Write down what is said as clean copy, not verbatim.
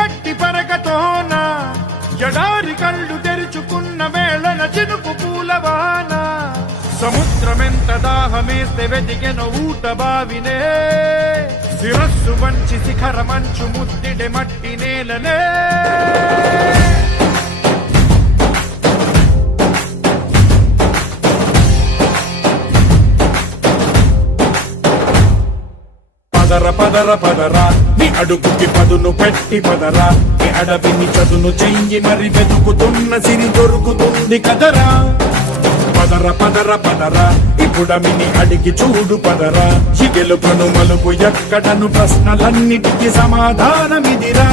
గట్టి పరకతోన జడారి కళ్ళు తెరుచుకున్న వేళన చినుకు పూలవాన సముద్రమెంత దాహమేస్తే వెతికెన ఊట బావినే శిరస్సు వంచి శిఖర మంచు ముద్దిడే మట్టి నేలనే పదర పదర పదరా నీ అడుగుకి పదును పెట్టి పదరా నీ అడవిని చదును చెయ్యి మరి వెతుకుతున్న సిరి దొరుకుతుంది కదరా పదర పదర పదరా ఇప్పుడమిని అడిగి చూడు పదరా ఈ గెలుపను మలుపు ఎక్కడను ప్రశ్నలన్నిటికీ సమాధానమిదిరా